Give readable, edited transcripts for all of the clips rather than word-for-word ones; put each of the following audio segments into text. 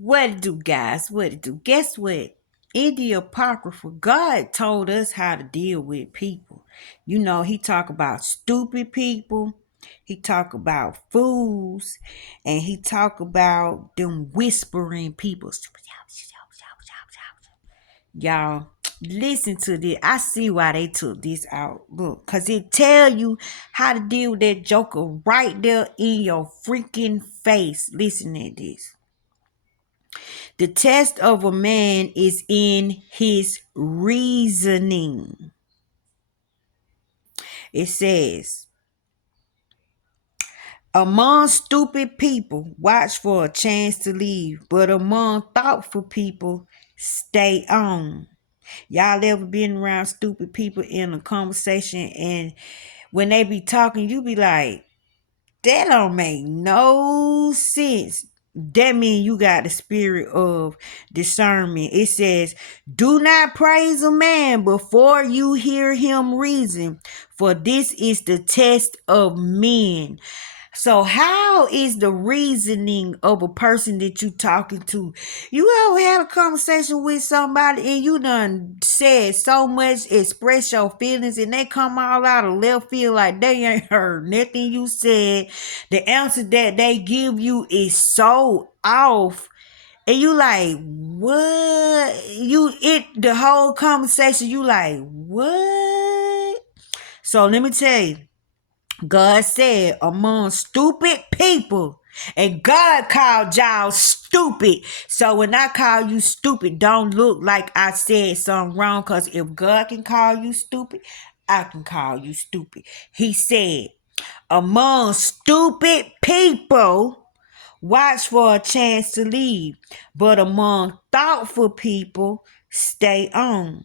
What it do, guys? What it do? Guess what? In the Apocrypha, God told us how to deal with people. He talk about stupid people. He talk about fools. And he talk about them whispering people. Y'all, listen to this. I see why they took this out. Look, because it tell you how to deal with that joker right there in your freaking face. Listen to this. The test of a man is in his reasoning. It says, among stupid people, watch for a chance to leave, but among thoughtful people, stay on. Y'all ever been around stupid people in a conversation and when they be talking, you be like, that don't make no sense. That means you got the spirit of discernment. It says, do not praise a man before you hear him reason, for this is the test of men. So how is the reasoning of a person that you talking to? You ever had a conversation with somebody and you done said so much, express your feelings, and they come all out of left field like they ain't heard nothing you said. The answer that they give you is so off. And you like, what? The whole conversation, you like, what? So let me tell you. God said among stupid people, and God called y'all stupid. So when I call you stupid, don't look like I said something wrong, because if God can call you stupid, I can call you stupid. He said, among stupid people, watch for a chance to leave, but among thoughtful people, stay on.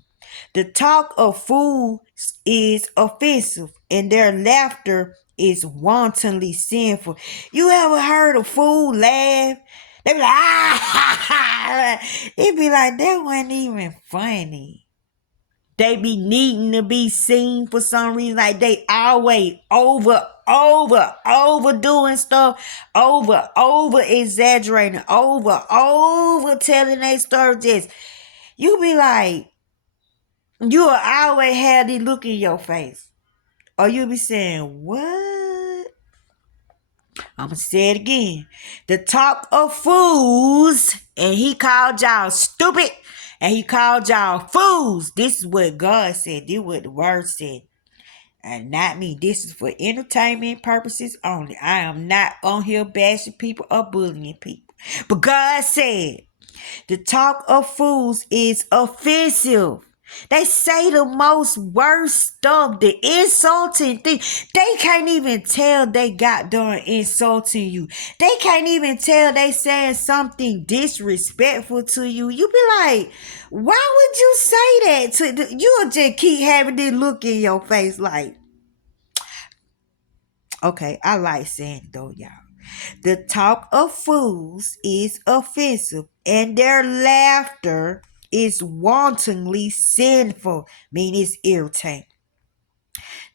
The talk of fools is offensive, and their laughter is wantonly sinful. You ever heard a fool laugh? They be like, ah, ha, ha. It be like, that wasn't even funny. They be needing to be seen for some reason. Like they always overdoing stuff, over exaggerating, over telling their story. Just you be like, you will always have this look in your face. Or you'll be saying, what? I'm going to say it again. The talk of fools, and he called y'all stupid, and he called y'all fools. This is what God said. This is what the word said. And not me. This is for entertainment purposes only. I am not on here bashing people or bullying people. But God said, the talk of fools is offensive. They say the most worst stuff, the insulting thing. They can't even tell they got done insulting you. They can't even tell they saying something disrespectful to you. You be like, why would you say that? You'll just keep having this look in your face like, okay, I like saying it though, y'all. The talk of fools is offensive, and their laughter is wantonly sinful, meaning it's irritating.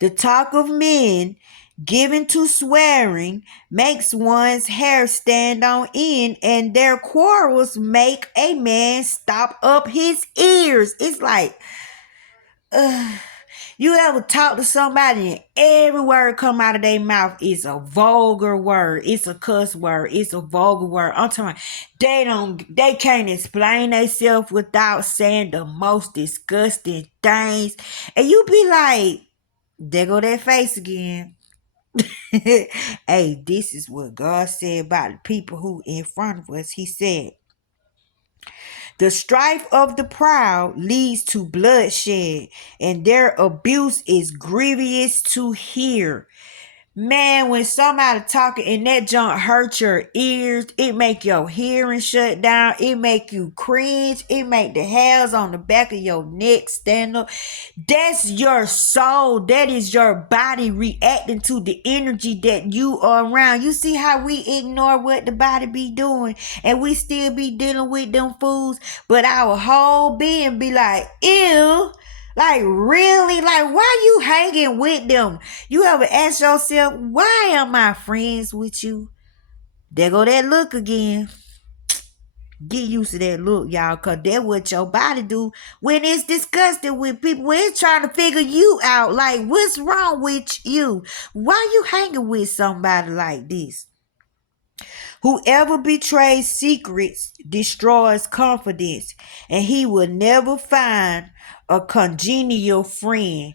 The talk of men given to swearing makes one's hair stand on end, and their quarrels make a man stop up his ears. It's like, you ever talk to somebody and every word come out of their mouth is a vulgar word. It's a cuss word. It's a vulgar word. I'm talking about they can't explain themselves without saying the most disgusting things. And you be like, there go that face again. Hey, this is what God said about the people who in front of us. He said, the strife of the proud leads to bloodshed, and their abuse is grievous to hear. Man, when somebody talking and that junk hurt your ears, it make your hearing shut down. It make you cringe. It make the hairs on the back of your neck stand up. That's your soul. That is your body reacting to the energy that you are around. You see how we ignore what the body be doing and we still be dealing with them fools, but our whole being be like, ew. Like, really? Like, why you hanging with them? You ever ask yourself, why am I friends with you? There go that look again. Get used to that look, y'all, because that's what your body do when it's disgusted with people. When it's trying to figure you out. Like, what's wrong with you? Why you hanging with somebody like this? Whoever betrays secrets destroys confidence, and he will never find a congenial friend.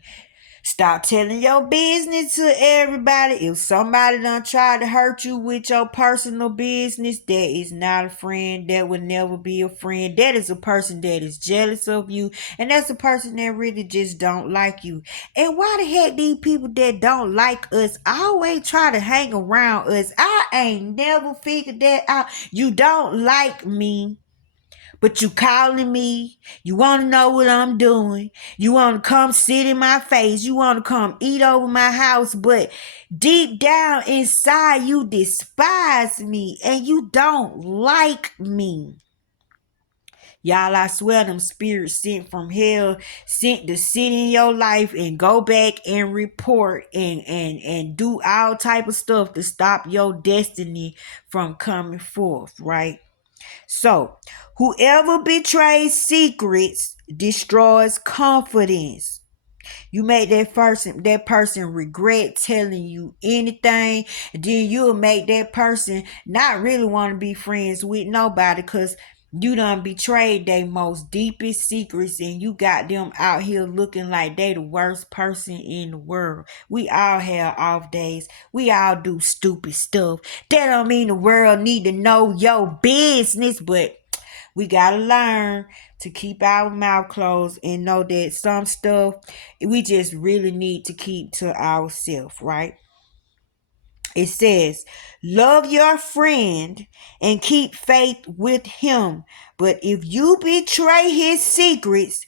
Stop telling your business to everybody. If somebody done try to hurt you with your personal business, that is not a friend. That would never be a friend. That is a person that is jealous of you. And that's a person that really just don't like you. And why the heck these people that don't like us always try to hang around us? I ain't never figured that out. You don't like me, but you calling me. You want to know what I'm doing. You want to come sit in my face. You want to come eat over my house. But deep down inside, you despise me and you don't like me. Y'all, I swear them spirits sent from hell, sent to sit in your life and go back and report and do all type of stuff to stop your destiny from coming forth, right? So, whoever betrays secrets destroys confidence. You make that person regret telling you anything, and then you'll make that person not really want to be friends with nobody because you done betrayed their most deepest secrets, and you got them out here looking like they the worst person in the world. We all have off days. We all do stupid stuff. That don't mean the world need to know your business, but we gotta learn to keep our mouth closed and know that some stuff we just really need to keep to ourselves, right? It says, love your friend and keep faith with him. But if you betray his secrets,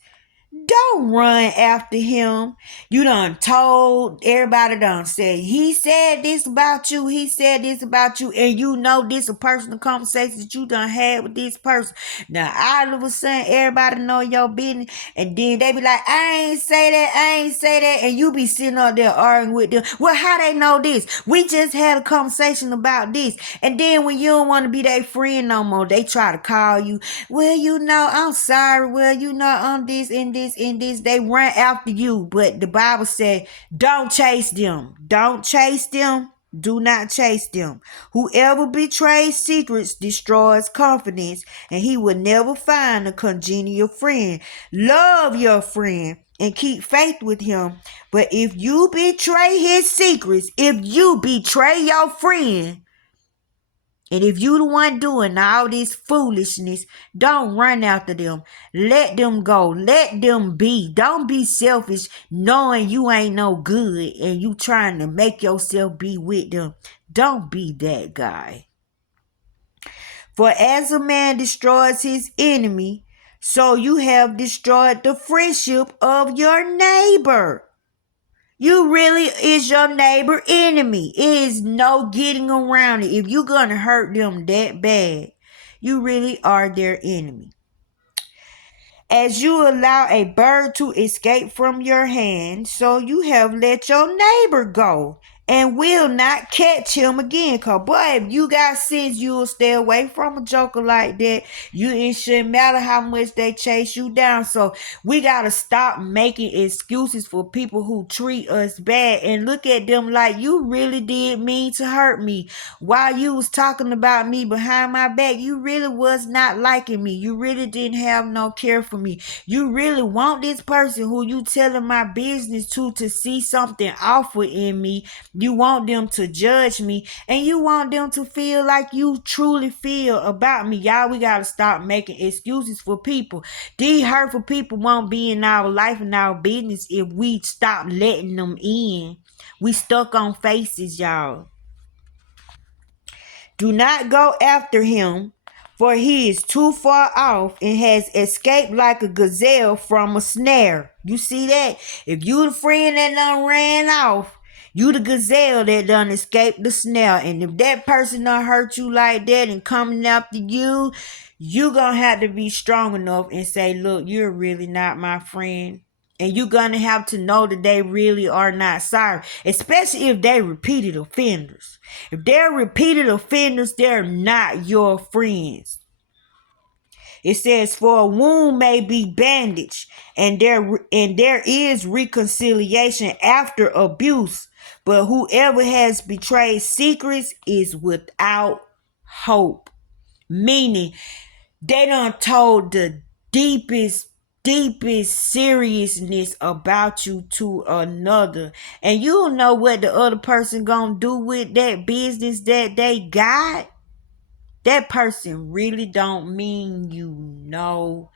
don't run after him. You done told everybody done said, he said this about you. He said this about you. And you know this a personal conversation that you done had with this person. Now, all of a sudden, everybody know your business. And then they be like, I ain't say that. I ain't say that. And you be sitting up there arguing with them. Well, how they know this? We just had a conversation about this. And then when you don't want to be their friend no more, they try to call you. Well, you know, I'm sorry. Well, you know, I'm this and this and this. They run after you. But the Bible said, don't chase them. Don't chase them. Do not chase them. Whoever betrays secrets destroys confidence, and he will never find a congenial friend. Love your friend and keep faith with him. But if you betray his secrets, if you betray your friend, and if you the one doing all this foolishness, don't run after them. Let them go. Let them be. Don't be selfish knowing you ain't no good and you trying to make yourself be with them. Don't be that guy. For as a man destroys his enemy, so you have destroyed the friendship of your neighbor. You really is your neighbor enemy. It is no getting around it. If you're going to hurt them that bad, you really are their enemy. As you allow a bird to escape from your hand, so you have let your neighbor go and will not catch him again. Cause boy, if you got sense, you'll stay away from a joker like that. It shouldn't matter how much they chase you down. So we gotta stop making excuses for people who treat us bad and look at them like you really did mean to hurt me. While you was talking about me behind my back, you really was not liking me. You really didn't have no care for me. You really want this person who you telling my business to see something awful in me. You want them to judge me, and you want them to feel like you truly feel about me. Y'all, we gotta stop making excuses for people. These hurtful people won't be in our life and our business if we stop letting them in. We stuck on faces, y'all. Do not go after him, for he is too far off and has escaped like a gazelle from a snare. You see that? If you the friend that done ran off, you the gazelle that done escaped the snare. And if that person done hurt you like that and coming after you, you gonna have to be strong enough and say, look, you're really not my friend. And you're going to have to know that they really are not sorry, especially if they repeated offenders. If they're repeated offenders, they're not your friends. It says, for a wound may be bandaged, and there is reconciliation after abuse, but whoever has betrayed secrets is without hope. Meaning, they done told the deepest seriousness about you to another, and you don't know what the other person gonna do with that business that they got. That person really don't mean you no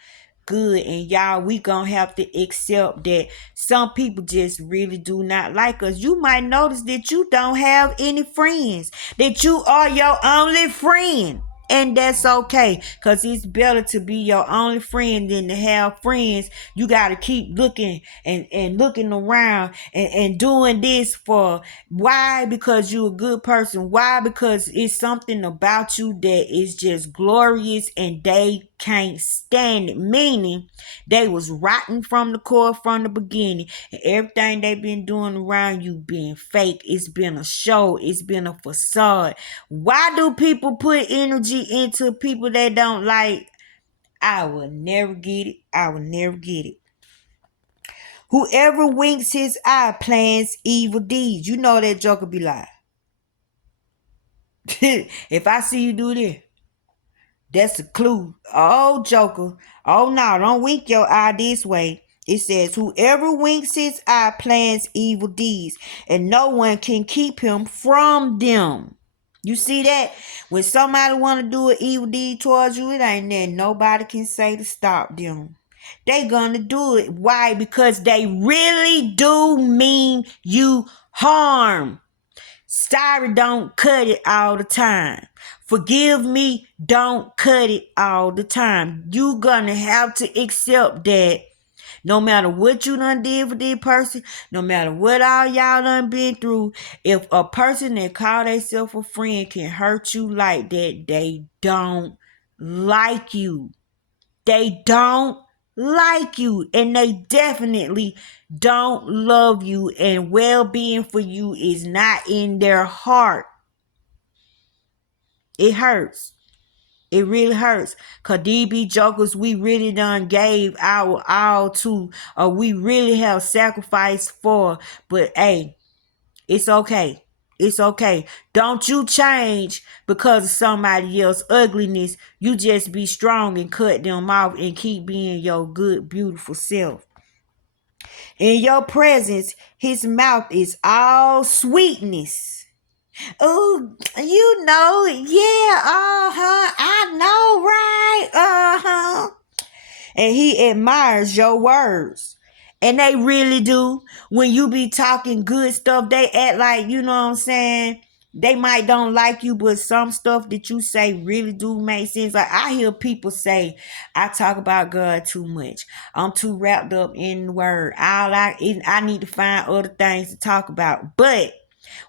good. And y'all, we gonna have to accept that some people just really do not like us. You might notice that you don't have any friends, that you are your only friend. And that's okay, because it's better to be your only friend than to have friends. You got to keep looking and looking around and doing this for why? Because you're a good person. Why? Because it's something about you that is just glorious and they can't stand it. Meaning they was rotten from the core from the beginning. And everything they've been doing around you been fake. It's been a show. It's been a facade. Why do people put energy into people they don't like? I will never get it. I will never get it. Whoever winks his eye plans evil deeds. You know that joker be like, if I see you do this, that's a clue. Oh, joker. Oh, no, don't wink your eye this way. It says, whoever winks his eye plans evil deeds, and no one can keep him from them. You see that? When somebody want to do an evil deed towards you, it ain't there. Nobody can say to stop them. They gonna do it. Why? Because they really do mean you harm. Sorry don't cut it all the time. Forgive me don't cut it all the time. You gonna have to accept that no matter what you done did for this person, no matter what all y'all done been through, if a person that call themselves a friend can hurt you like that, they don't like you. They don't like you, and they definitely don't love you, and well-being for you is not in their heart. It hurts. It really hurts. Cause DB jokers, we really done gave our all to, or we really have sacrificed for. But hey, it's okay. It's okay. Don't you change because of somebody else's ugliness. You just be strong and cut them off and keep being your good, beautiful self. In your presence, his mouth is all sweetness. Oh, you know, yeah, I know, right? And he admires your words. And they really do. When you be talking good stuff, they act like, you know what I'm saying? They might don't like you, but some stuff that you say really do make sense. Like I hear people say, I talk about God too much. I'm too wrapped up in the word. I need to find other things to talk about. But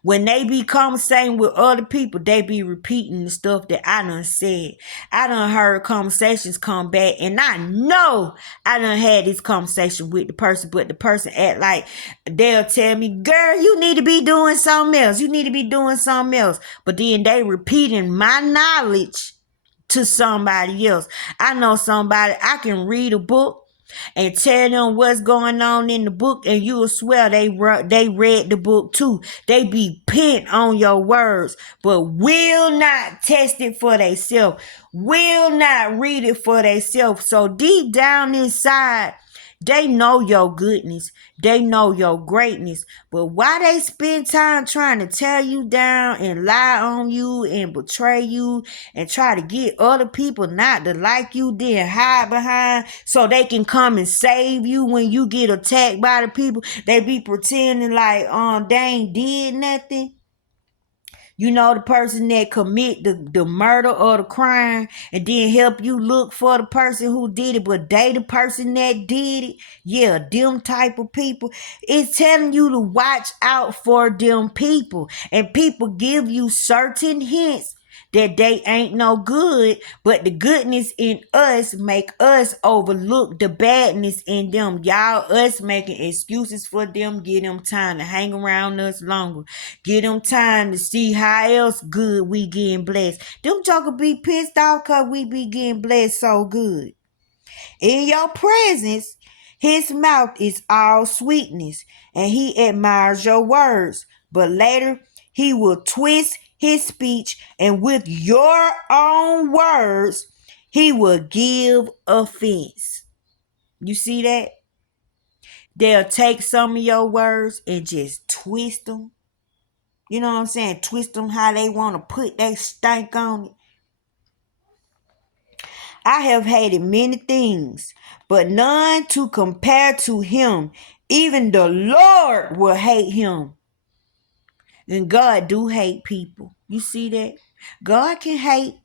when they be conversating with other people, they be repeating the stuff that I done said. I done heard conversations come back, and I know I done had this conversation with the person, but the person act like they'll tell me, girl, you need to be doing something else. You need to be doing something else. But then they repeating my knowledge to somebody else. I know somebody, I can read a book and tell them what's going on in the book, and you will swear they read the book too. They be pent on your words, but will not test it for themselves, will not read it for themselves. So deep down inside, they know your goodness. They know your greatness. But why they spend time trying to tear you down and lie on you and betray you and try to get other people not to like you, then hide behind so they can come and save you when you get attacked by the people? They be pretending like they ain't did nothing. You know, the person that commit the murder or the crime and then help you look for the person who did it, but they the person that did it. Yeah, them type of people. It's telling you to watch out for them people. And people give you certain hints that they ain't no good, but the goodness in us make us overlook the badness in them. Y'all, us making excuses for them, get them time to hang around us longer. Get them time to see how else good we getting blessed. Them jokers be pissed off cause we be getting blessed so good. In your presence, his mouth is all sweetness, and he admires your words. But later, he will twist his speech, and with your own words, he will give offense. You see that? They'll take some of your words and just twist them. You know what I'm saying? Twist them how they want to put their stank on it. I have hated many things, but none to compare to him. Even the Lord will hate him. And God do hate people. You see that? God can hate.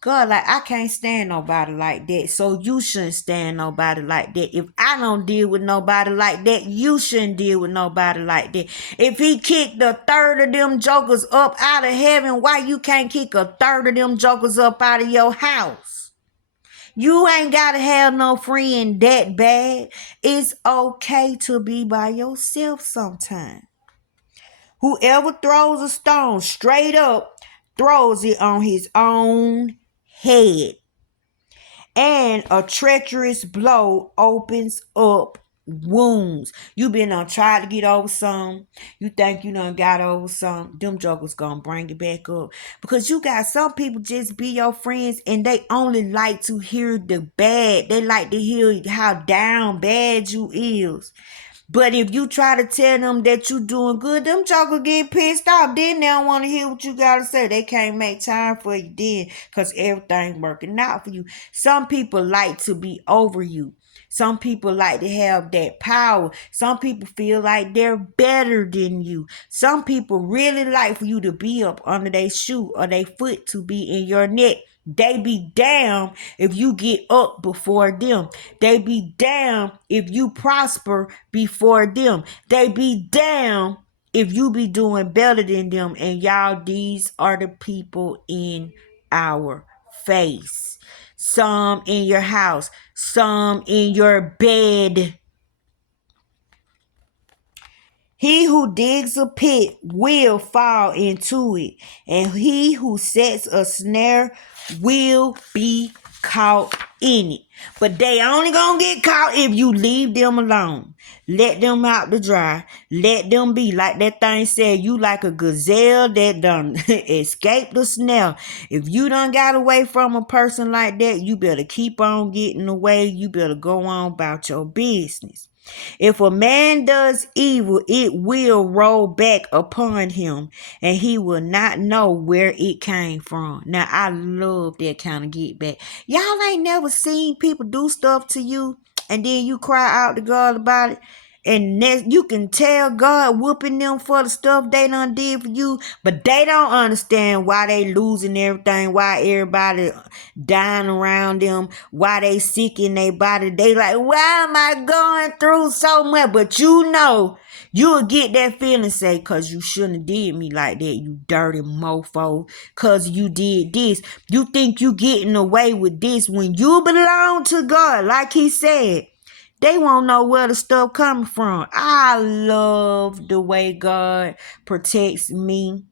God, like, I can't stand nobody like that. So you shouldn't stand nobody like that. If I don't deal with nobody like that, you shouldn't deal with nobody like that. If he kicked a third of them jokers up out of heaven, why you can't kick a third of them jokers up out of your house? You ain't gotta have no friend that bad. It's okay to be by yourself sometimes. Whoever throws a stone straight up throws it on his own head. And a treacherous blow opens up wounds. You been on try to get over some. You think you done got over some. Them jokers gonna bring it back up. Because you got some people just be your friends and they only like to hear the bad. They like to hear how down bad you is. But if you try to tell them that you doing good, them jokers get pissed off. Then they don't want to hear what you got to say. They can't make time for you then because everything working out for you. Some people like to be over you. Some people like to have that power. Some people feel like they're better than you. Some people really like for you to be up under their shoe or their foot to be in your neck. They be damned if you get up before them. They be damned if you prosper before them. They be damned if you be doing better than them. And y'all, these are the people in our face. Some in your house, some in your bed. He who digs a pit will fall into it, and he who sets a snare will be caught in it. But they only gonna get caught if you leave them alone. Let them out to dry. Let them be. Like that thing said, you like a gazelle that done escaped the snare. If you done got away from a person like that, you better keep on getting away. You better go on about your business. If a man does evil, it will roll back upon him, and he will not know where it came from. Now, I love that kind of get back. Y'all ain't never seen people do stuff to you, and then you cry out to God about it. And you can tell God whooping them for the stuff they done did for you, but they don't understand why they losing everything, why everybody dying around them, why they sick in their body. They like, why am I going through so much? But you know, you'll get that feeling, say, cause you shouldn't have did me like that, you dirty mofo, cause you did this. You think you getting away with this when you belong to God, like he said. They won't know where the stuff coming from. I love the way God protects me.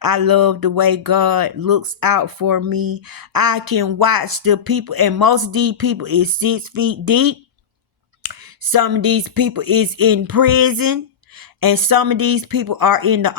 I love the way God looks out for me. I can watch the people, and most of these people is 6 feet deep. Some of these people is in prison. And some of these people are in their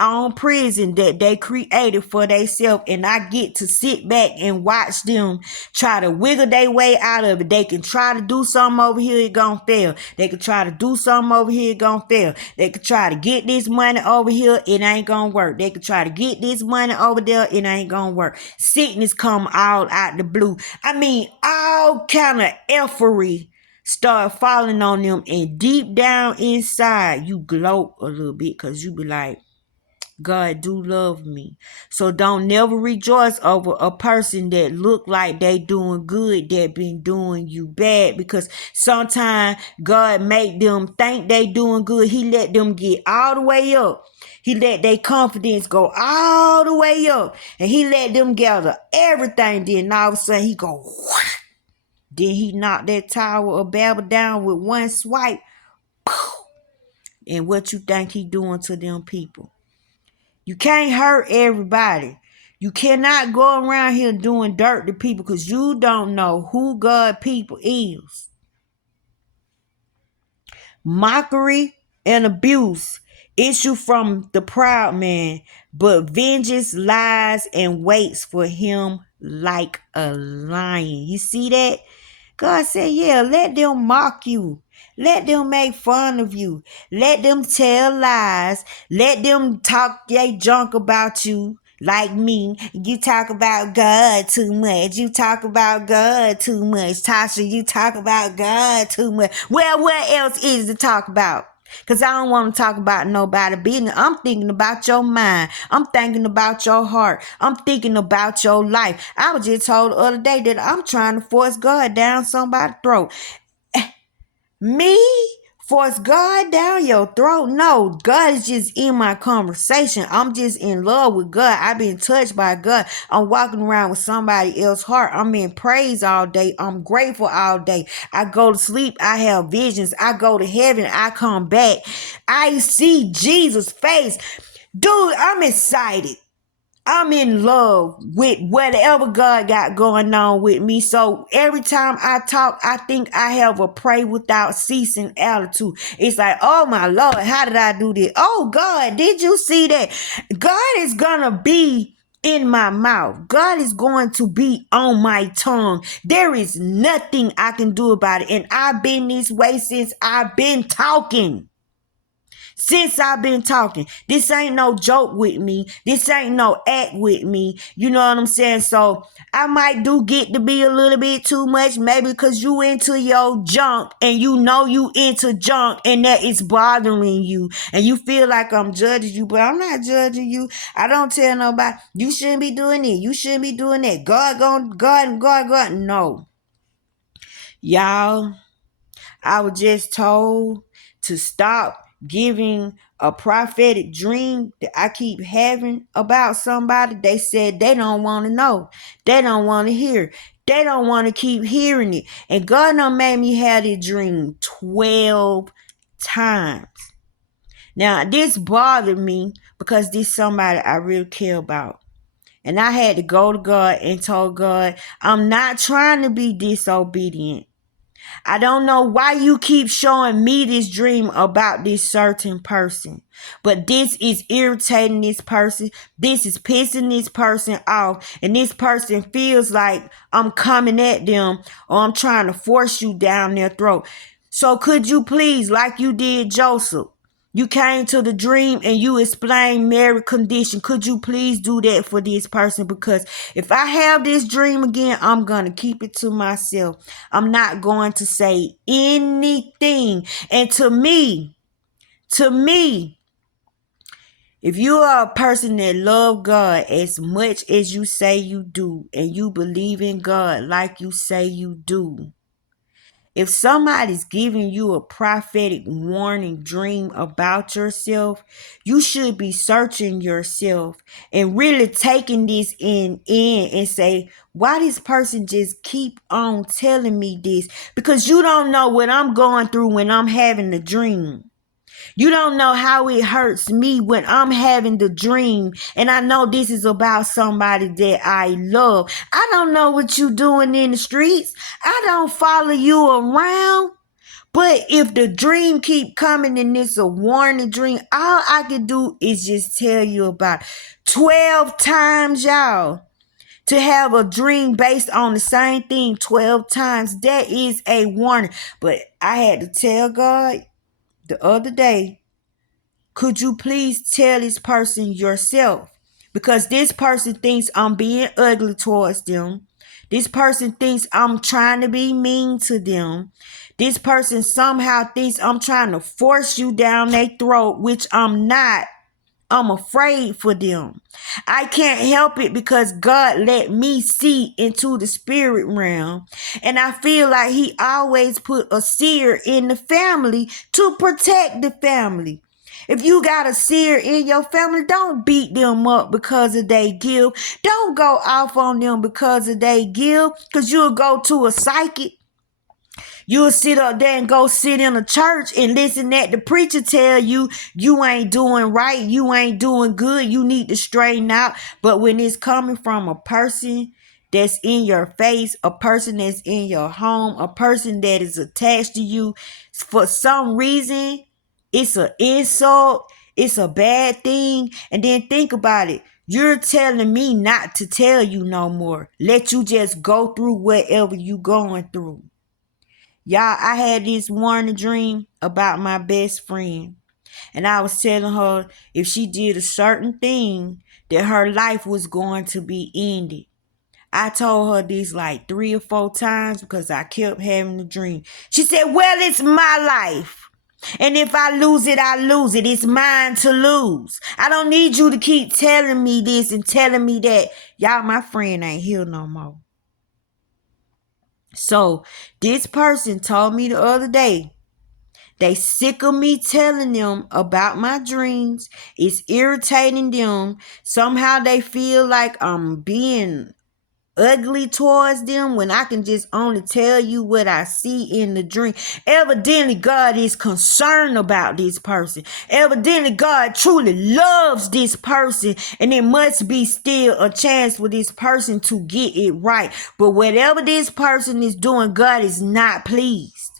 own prison that they created for themselves. And I get to sit back and watch them try to wiggle their way out of it. They can try to do something over here, it gonna fail. They can try to do something over here, it gonna fail. They can try to get this money over here, it ain't gonna work. They can try to get this money over there, it ain't gonna work. Sickness come all out the blue. I mean, all kind of effery start falling on them, and deep down inside you gloat a little bit because you be like, God do love me. So don't never rejoice over a person that look like they doing good that been doing you bad, because sometimes God make them think they doing good. He let them get all the way up. He let their confidence go all the way up. And he let them gather everything. Then all of a sudden he go, what? Then he knocked that Tower of Babel down with one swipe. And what you think he doing to them people? You can't hurt everybody. You cannot go around here doing dirt to people because you don't know who God people is. Mockery and abuse issue from the proud man, but vengeance lies and waits for him like a lion. You see that? God said, yeah, let them mock you. Let them make fun of you. Let them tell lies. Let them talk they junk about you. Like me, you talk about God too much. You talk about God too much. Tasha, you talk about God too much. Well, what else is to talk about? Because I don't want to talk about nobody business. I'm thinking about your mind. I'm thinking about your heart. I'm thinking about your life. I was just told the other day that I'm trying to force God down somebody's throat. Me? Force God down your throat? No, God is just in my conversation. I'm just in love with God. I've been touched by God. I'm walking around with somebody else's heart. I'm in praise all day. I'm grateful all day. I go to sleep. I have visions. I go to heaven. I come back. I see Jesus' face. Dude, I'm excited. I'm in love with whatever God got going on with me. So every time I talk, I think I have a pray without ceasing attitude. It's like, oh my Lord, how did I do this? Oh God, did you see that? God is gonna be in my mouth. God is going to be on my tongue. There is nothing I can do about it. And I've been this way since I've been talking. Since I've been talking, this ain't no joke with me. This ain't no act with me. You know what I'm saying? So I might do get to be a little bit too much, maybe because you into your junk and you know you into junk and that it's bothering you and you feel like I'm judging you, but I'm not judging you. I don't tell nobody you shouldn't be doing it. You shouldn't be doing that. God. No, y'all. I was just told to stop giving a prophetic dream that I keep having about somebody. They said they don't want to know. They don't want to hear. They don't want to keep hearing it. And God done made me have this dream 12 times. Now, this bothered me because this somebody I really care about. And I had to go to God and told God, I'm not trying to be disobedient. I don't know why you keep showing me this dream about this certain person, but this is irritating this person. This is pissing this person off, and this person feels like I'm coming at them or I'm trying to force you down their throat. So could you please, like you did Joseph, you came to the dream and you explained Mary's condition. Could you please do that for this person? Because if I have this dream again, I'm going to keep it to myself. I'm not going to say anything. And to me, if you are a person that love God as much as you say you do, and you believe in God like you say you do, if somebody's giving you a prophetic warning dream about yourself, you should be searching yourself and really taking this in and say, why this person just keep on telling me this? Because you don't know what I'm going through when I'm having the dream. You don't know how it hurts me when I'm having the dream and I know this is about somebody that I love. I don't know what you doing in the streets. I don't follow you around. But if the dream keep coming and it's a warning dream, all I can do is just tell you about 12 times, y'all. To have a dream based on the same thing 12 times, that is a warning. But I had to tell God the other day, could you please tell this person yourself? Because this person thinks I'm being ugly towards them. This person thinks I'm trying to be mean to them. This person somehow thinks I'm trying to force you down their throat, which I'm not. I'm afraid for them. I can't help it because God let me see into the spirit realm. And I feel like he always put a seer in the family to protect the family. If you got a seer in your family, don't beat them up because of they give. Don't go off on them because of they give. Because you'll go to a psychic. You'll sit up there and go sit in a church and listen at the preacher tell you you ain't doing right, you ain't doing good, you need to straighten out. But when it's coming from a person that's in your face, a person that's in your home, a person that is attached to you, for some reason, it's an insult, it's a bad thing. And then think about it. You're telling me not to tell you no more. Let you just go through whatever you going through. Y'all, I had this warning dream about my best friend. And I was telling her if she did a certain thing, that her life was going to be ended. I told her this like 3 or 4 times because I kept having the dream. She said, well, it's my life. And if I lose it, I lose it. It's mine to lose. I don't need you to keep telling me this and telling me that. Y'all, my friend ain't here no more. So this person told me the other day, they sick of me telling them about my dreams. It's irritating them. Somehow they feel like I'm being ugly towards them when I can just only tell you what I see in the dream. Evidently, God is concerned about this person. Evidently, God truly loves this person, and it must be still a chance for this person to get it right. But whatever this person is doing, God is not pleased.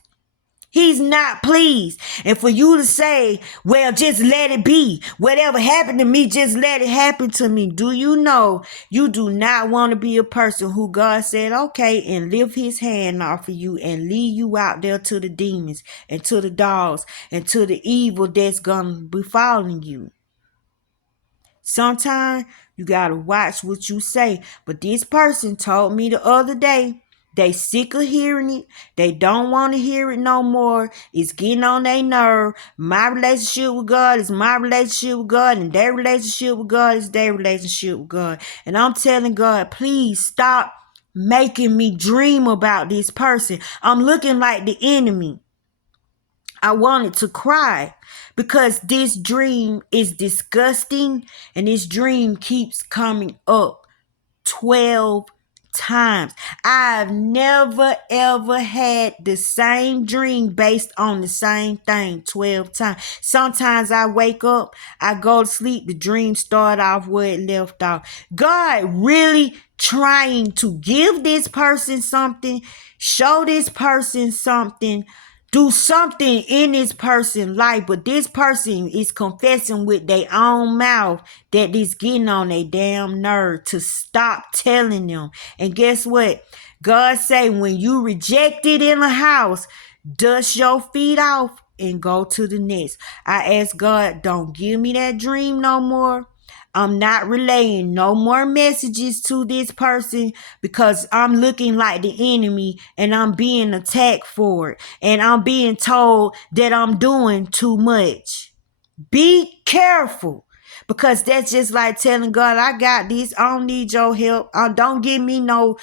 He's not pleased. And for you to say, well, just let it be. Whatever happened to me, just let it happen to me. Do you know you do not want to be a person who God said, okay, and lift his hand off of you and lead you out there to the demons and to the dogs and to the evil that's going to be following you. Sometimes you got to watch what you say. But this person told me the other day, they sick of hearing it. They don't want to hear it no more. It's getting on their nerve. My relationship with God is my relationship with God, and their relationship with God is their relationship with God. And I'm telling God, please stop making me dream about this person. I'm looking like the enemy. I wanted to cry because this dream is disgusting, and this dream keeps coming up 12 times. I've never ever had the same dream based on the same thing 12 times. Sometimes I wake up, I go to sleep, the dream start off where it left off. God really trying to give this person something, show this person something, do something in this person's life, but this person is confessing with their own mouth that it's getting on their damn nerve to stop telling them. And guess what? God say when you reject it in a house, dust your feet off and go to the next. I ask God, don't give me that dream no more. I'm not relaying no more messages to this person because I'm looking like the enemy and I'm being attacked for it. And I'm being told that I'm doing too much. Be careful. Because that's just like telling God, I got this. I don't need your help. Don't give me no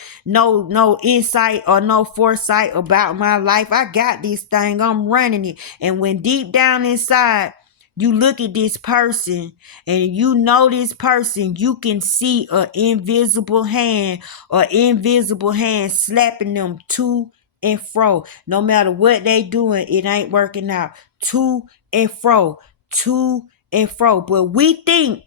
insight or no foresight about my life. I got this thing. I'm running it. And when deep down inside, you look at this person and you know this person, you can see an invisible hand or invisible hand slapping them to and fro. No matter what they doing, it ain't working out. To and fro, to and fro. But we think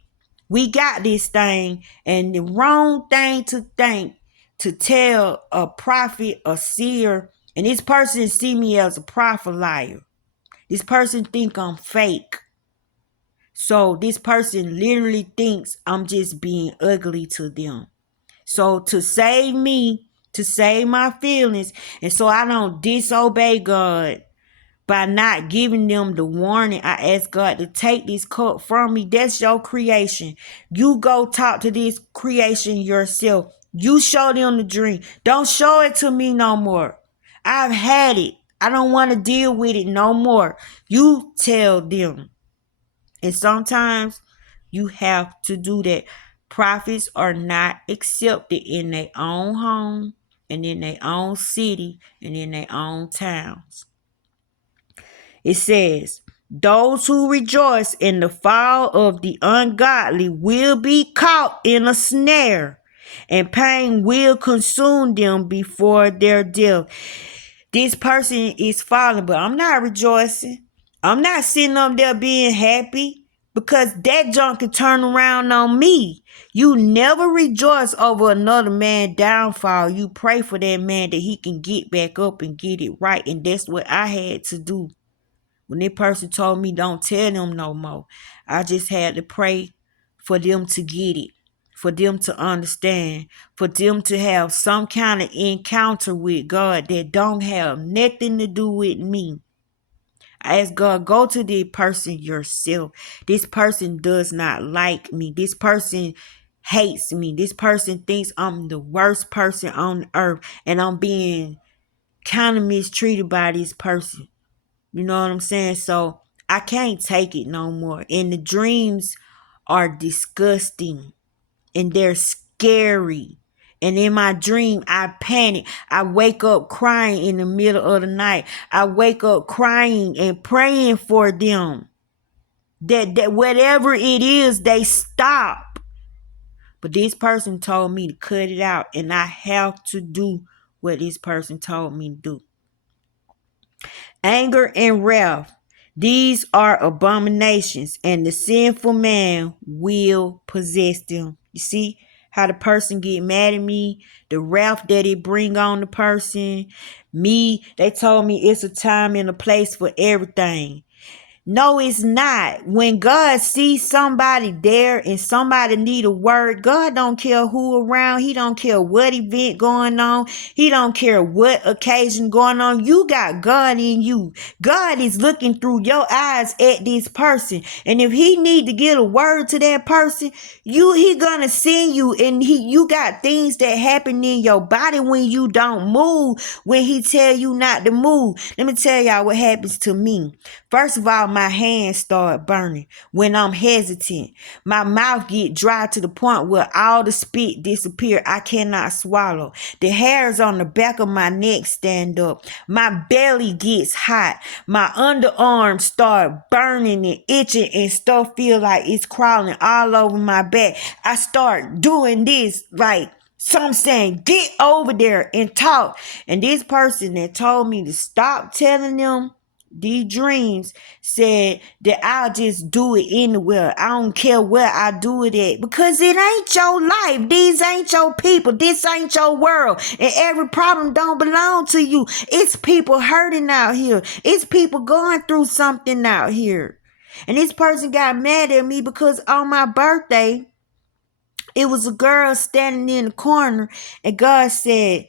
we got this thing, and the wrong thing to think to tell a prophet, a seer, and this person see me as a prophet liar. This person think I'm fake. So this person literally thinks I'm just being ugly to them. So to save me, to save my feelings, and so I don't disobey God by not giving them the warning, I ask God to take this cup from me. That's your creation. You go talk to this creation yourself. You show them the dream. Don't show it to me no more. I've had it. I don't want to deal with it no more. You tell them. And sometimes You have to do that. Prophets are not accepted in their own home and in their own city and in their own towns. It says, those who rejoice in the fall of the ungodly will be caught in a snare, and pain will consume them before their death. This person is falling, but I'm not rejoicing. I'm not sitting up there being happy because that junk can turn around on me. You never rejoice over another man's downfall. You pray for that man that he can get back up and get it right. And that's what I had to do. When that person told me don't tell them no more, I just had to pray for them to get it, for them to understand, for them to have some kind of encounter with God that don't have nothing to do with me. I ask God, go to this person yourself. This person does not like me. This person hates me. This person thinks I'm the worst person on earth, and I'm being kind of mistreated by this person. You know what I'm saying? So I can't take it no more. And the dreams are disgusting and they're scary. And in my dream, I panic. I wake up crying in the middle of the night. I wake up crying and praying for them. That whatever it is, they stop. But this person told me to cut it out. And I have to do what this person told me to do. Anger and wrath. These are abominations, and the sinful man will possess them. You see how the person get mad at me, the wrath that it bring on the person. Me, they told me it's a time and a place for everything. No, it's not. When God sees somebody there and somebody need a word, God don't care who around. He don't care what event going on. He don't care what occasion going on. You got God in you. God is looking through your eyes at this person. And if he need to get a word to that person, he gonna send you. And you got things that happen in your body when you don't move, when he tell you not to move. Let me tell y'all what happens to me. First of all, my hands start burning when I'm hesitant. My mouth get dry to the point where all the spit disappear. I cannot swallow. The hairs on the back of my neck stand up. My belly gets hot. My underarms start burning and itching, and stuff feel like it's crawling all over my back. I start doing this like some saying, get over there and talk. And this person that told me to stop telling them these dreams said that I'll just do it anywhere. I don't care where I do it at, because it ain't your life. These ain't your people. This ain't your world. And every problem don't belong to you. It's people hurting out here. It's people going through something out here. And this person got mad at me because on my birthday, it was a girl standing in the corner, and God said,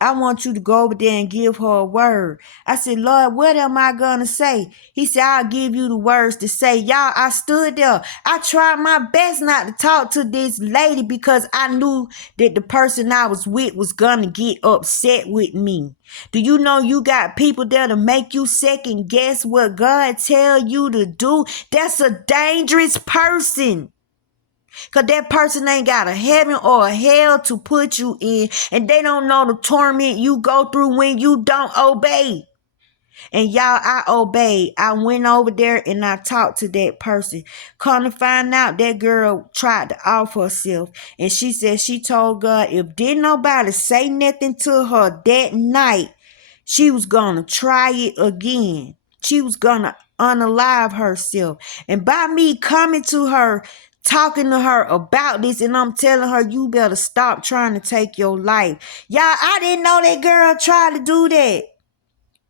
I want you to go over there and give her a word. I said, Lord, what am I going to say? He said, I'll give you the words to say. Y'all, I stood there. I tried my best not to talk to this lady because I knew that the person I was with was going to get upset with me. Do you know you got people there to make you second guess what God tell you to do? That's a dangerous person. Because that person ain't got a heaven or a hell to put you in. And they don't know the torment you go through when you don't obey. And y'all, I obeyed. I went over there and I talked to that person. Come to find out, that girl tried to off herself. And she said she told God if didn't nobody say nothing to her that night, she was going to try it again. She was going to unalive herself. And by me coming to her, talking to her about this, and I'm telling her, you better stop trying to take your life. Y'all, I didn't know that girl tried to do that.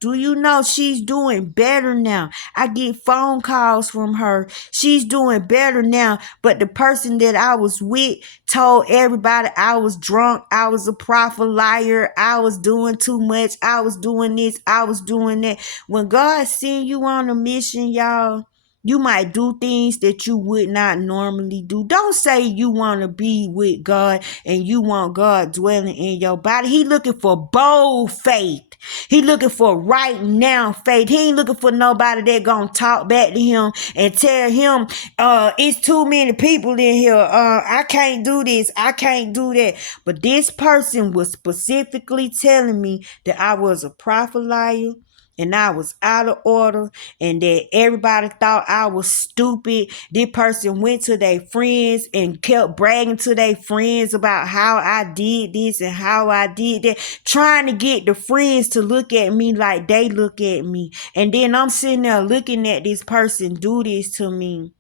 Do you know she's doing better now? I get phone calls from her. She's doing better now. But the person that I was with told everybody I was drunk. I was a prophet liar. I was doing too much. I was doing this. I was doing that. When God send you on a mission, y'all, You might do things that you would not normally do. Don't say you want to be with God and you want God dwelling in your body. He looking for bold faith. He looking for right now faith. He ain't looking for nobody that gonna talk back to him and tell him, it's too many people in here. I can't do this. I can't do that. But this person was specifically telling me that I was a prophet liar and I was out of order and that everybody thought I was stupid. This person went to their friends and kept bragging to their friends about how I did this and how I did that, trying to get the friends to look at me like they look at me. And then I'm sitting there looking at this person do this to me.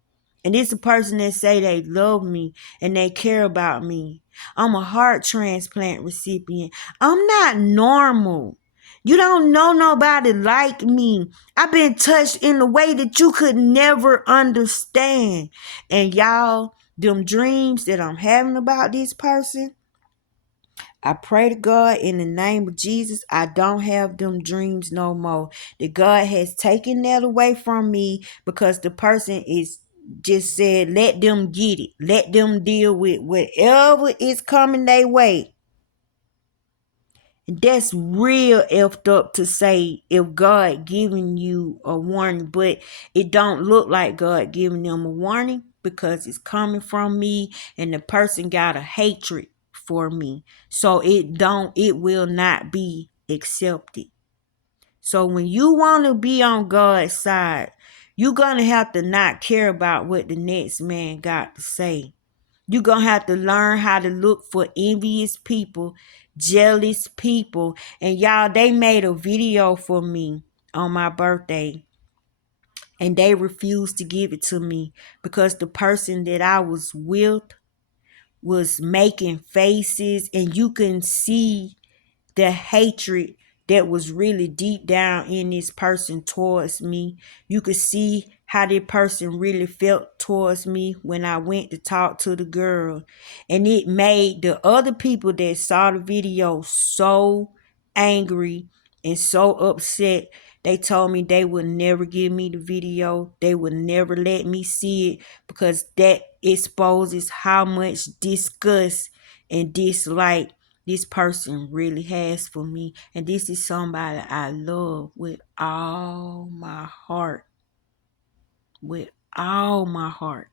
And it's a person that say they love me and they care about me. I'm a heart transplant recipient. I'm not normal. You don't know nobody like me. I've been touched in a way that you could never understand. And y'all, them dreams that I'm having about this person, I pray to God in the name of Jesus, I don't have them dreams no more. That God has taken that away from me because the person is just said, let them get it. Let them deal with whatever is coming their way. That's real effed up to say if God giving you a warning, but it don't look like God giving them a warning because it's coming from me and the person got a hatred for me. So it will not be accepted. So when you want to be on God's side, you're going to have to not care about what the next man got to say. You're going to have to learn how to look for envious people, jealous people. And y'all, they made a video for me on my birthday. And they refused to give it to me because the person that I was with was making faces. And you can see the hatred that was really deep down in this person towards me. You could see how that person really felt towards me when I went to talk to the girl. And it made the other people that saw the video so angry and so upset. They told me they would never give me the video. They would never let me see it because that exposes how much disgust and dislike this person really has for me. And this is somebody I love with all my heart. With all my heart.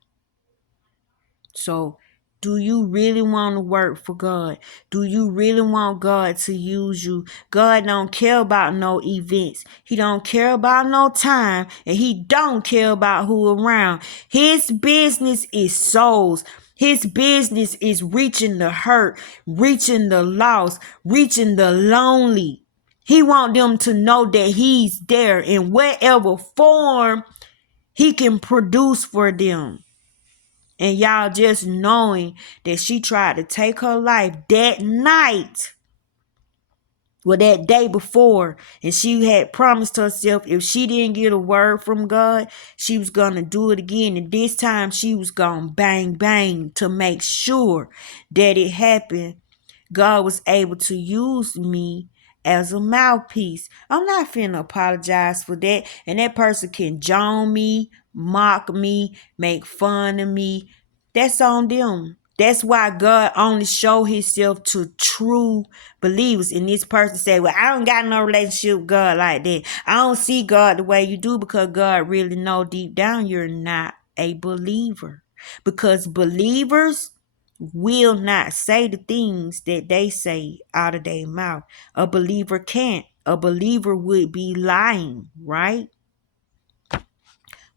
So, do you really want to work for God? Do you really want God to use you? God don't care about no events. He don't care about no time. And he don't care about who around. His business is souls. His business is reaching the hurt, reaching the lost, reaching the lonely. He want them to know that he's there in whatever form he can produce for them. And y'all just knowing that she tried to take her life that night, well, that day before, and she had promised herself if she didn't get a word from God, she was going to do it again. And this time she was going to bang, bang to make sure that it happened. God was able to use me as a mouthpiece. I'm not finna apologize for that. And that person can join me, mock me, make fun of me. That's on them. That's why God only show himself to true believers. And this person say, well, I don't got no relationship with God like that. I don't see God the way you do because God really know deep down you're not a believer. Because believers will not say the things that they say out of their mouth. A believer can't. A believer would be lying, right?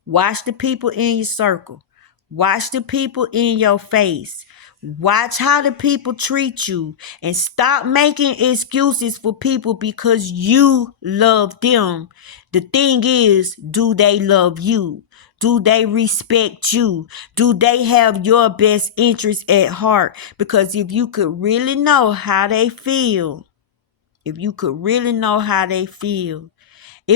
Watch the people in your circle. Watch the people in your face. Watch how the people treat you and stop making excuses for people because you love them. The thing is, do they love you? Do they respect you? Do they have your best interest at heart? Because if you could really know how they feel, it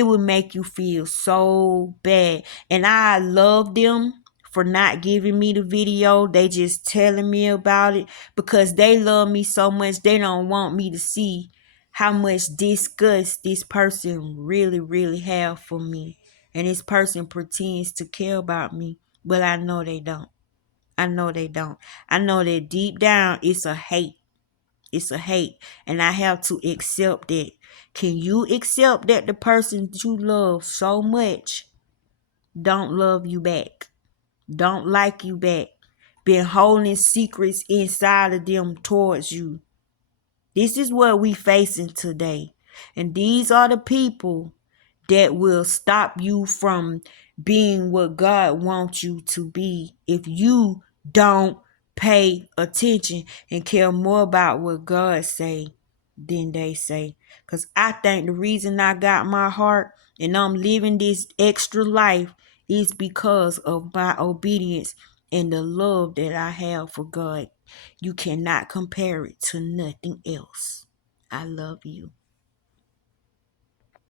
would make you feel so bad. And I love them for not giving me the video. They just telling me about it because they love me so much. They don't want me to see how much disgust this person really, really have for me. And this person pretends to care about me, but I know they don't. I know they don't. I know that deep down it's a hate. It's a hate. And I have to accept that. Can you accept that the person that you love so much don't love you back? Don't like you back? Been holding secrets inside of them towards you. This is what we facing today. And these are the people that will stop you from being what God wants you to be if you don't pay attention and care more about what God say than they say. Because I think the reason I got my heart and I'm living this extra life is because of my obedience and the love that I have for God. You cannot compare it to nothing else. I love you.